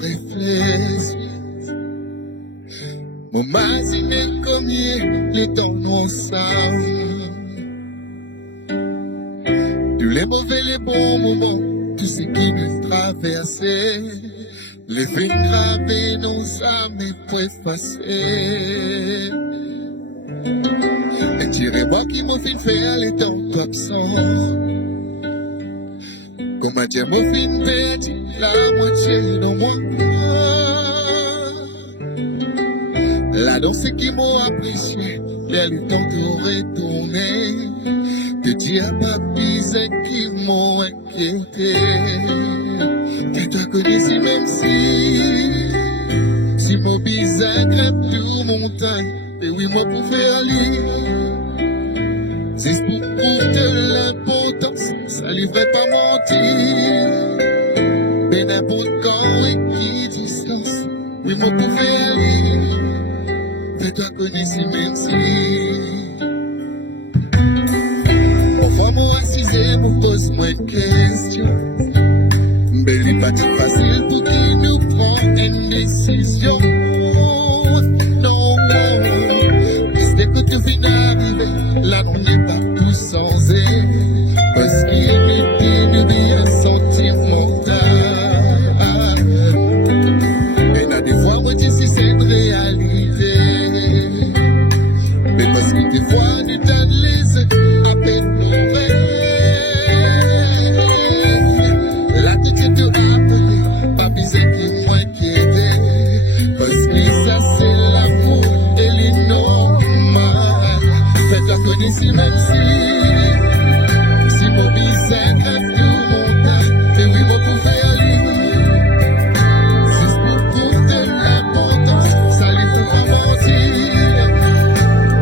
réflexe. Mon imaginer combien les temps nous ensemble. Tous les mauvais, les bons moments, tout ce qui nous traversait. Les fins gravés, nos âmes pour effacer. Et tirez-moi qui m'a fait faire les temps absents. Comme Dieu m'a fait perdre la moitié de moi. La danse qui m'a apprécié, le temps de retourner. Que Dieu m'a pisé qui m'a inquiété. Que tu connais si même si mon bizarre crève plus montagne, et oui, moi pour faire lire. C'est pour de l'importance, ça livrait pas mentir. Mais n'importe quand et qui distance, oui, moi pour faire lire. Fais-toi connaître si même si. Parfois, moi assisé, me pose moins de questions. Mais il n'est pas tout facile pour qui nous prend une décision. Non, c'est que tout vient d'arriver, là on n'est pas plus sans aide. Parce qu'il est une bien sentimental. Et là des fois, moi dis si c'est une réalité. Mais parce que des fois, nous donne les à peine nos rêves. Là tout est tout appelé, pas besoin qui m'inquiète. Parce que ça c'est l'amour et l'innormal. Faites-la connaître si même si mon bizarre grave tout mon temps, et oui moi pour faire lire. Si c'est pour de l'importance, ça lui faut pas mentir.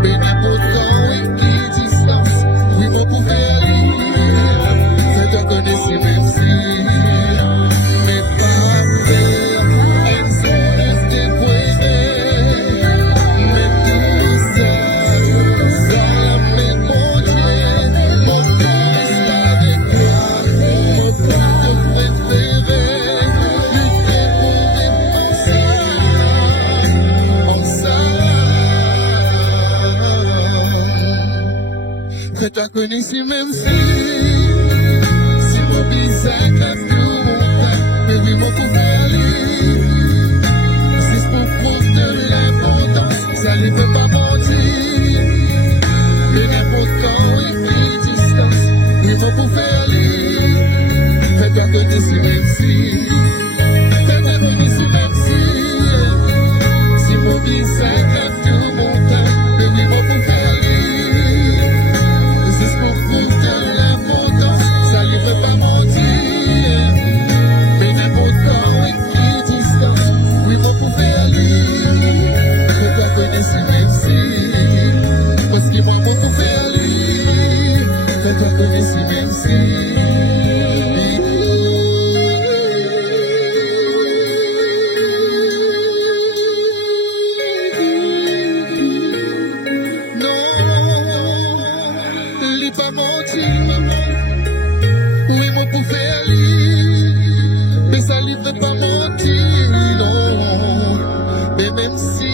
Mais n'importe quand et qui distance, oui moi pour faire lire. Faites-la connaître si même si. Mais pas faire, elle se reste dévoilée. Mais tout ça, mais mon Dieu, mon cœur reste avec toi. Mon plan te préféré, lutter pour dépenser ensemble. Fais-toi connaître si même si mon bizarre grave tout mon temps, mais oui mon pour faire lire. Si c'est pour prendre de l'importance, ça ne peut pas mentir. Mais n'importe quand et qui distance, oui mon pour faire lire. Fais-toi connaître si même fais-toi connaître si même si mon bizarre grave tout mon temps, mais oui mon pour faire lire. Si c'est pour prendre de l'importance, ça ne peut pas mentir. Mais n'importe quand et qui distance, oui mon pour faire lire. Fais-toi connaître si même parce que moi mon pour faire lire. Fais-toi connaître si même non, il n'est pas menti, maman. Oui, moi pour faire lire, mais ça livre pas mentir, non. Mais même si